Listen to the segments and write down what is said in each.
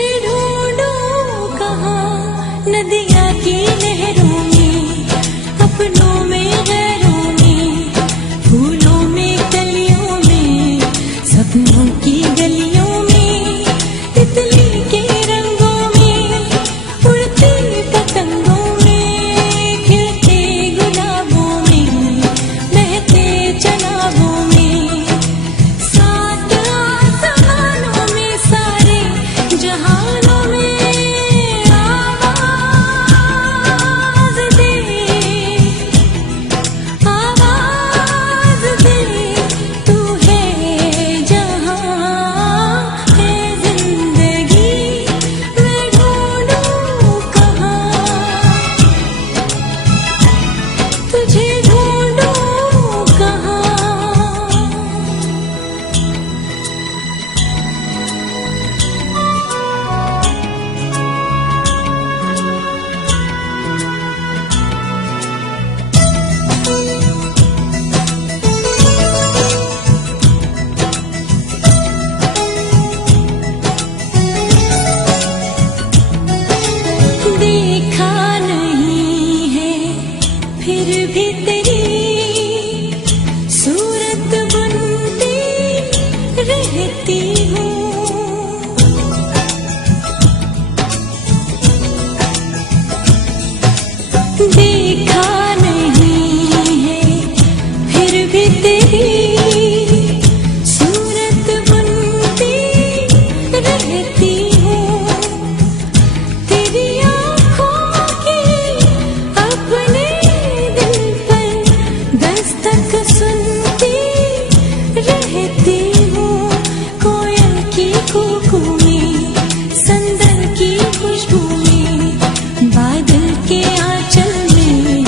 तुझे ढूंढूं कहाँ, नदिया की लहरों में, अपनों में गैरों में, फूलों में कलियों में, सपनों की गलियों में, तितली के रंगों में, उड़ती पतंगों में, खिलते गुलाबों में, बहते चनाबों में, सात आसमानों में, सारे जहानों में आवाज दे, आवाज दे, तू है जहाँ है जिंदगी, मैं ढूंढूं कहाँ, तुझे ढूंढूं कहाँ। देखा नहीं है फिर भी तेरी सूरत बुनती रहती हूँ, देखा नहीं है फिर भी तेरी सूरत बुनती रहती हूँ, तेरी आँखों की अपने दिल पर दस्तक सुनती रहती हूँ, कोयल की कूकू में, संदन की खुशबू में, बादल के आंचल में,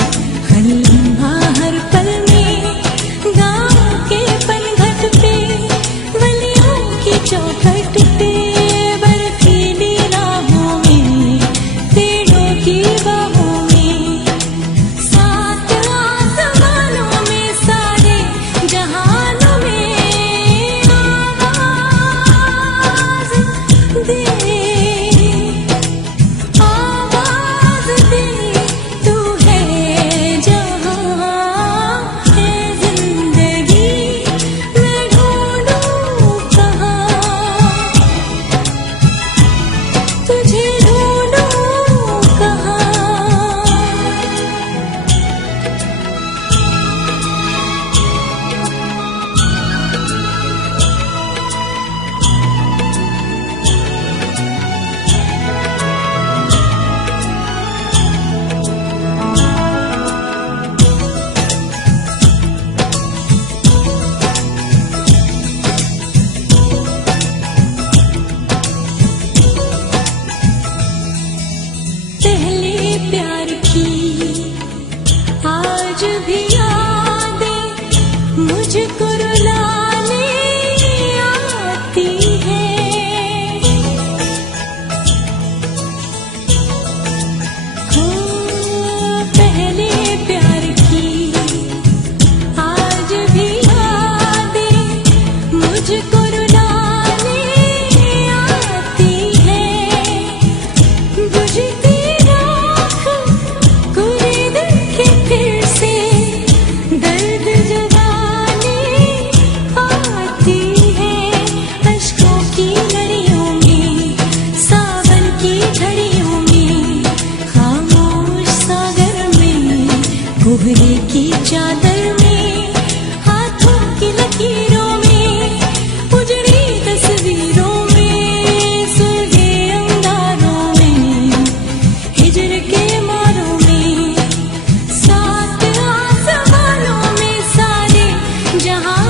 हर लम्हा हर पल में, गाँव के पनघट पे, वलियों की चौखट पे, बर्फीली राहों में, पेड़ों की बाहों में, सात आसमानों में, सारे जहानों में आवाज दे, आवाज दे, तू है जहाँ है जिंदगी, मैं ढूंढूं कहाँ, तुझे ढूंढूं कहाँ। पहले प्यार की आज भी यादें मुझको रुलाने आती है, हो पहले प्यार की आज भी यादें मुझको रुलाने आती है, बुझती राख कुरीद के फिर से दर्द जगाने आती है, अश्कों की लड़ियों में, सावन की झड़ियों में, खामोश सागर में, कोहरे की चादर में, हाथों की लकीरों में, उजड़ी तस्वीरों में, सुलगे अंगारों में, हिजर के मारों में, सात आसमानों में, सारे जहां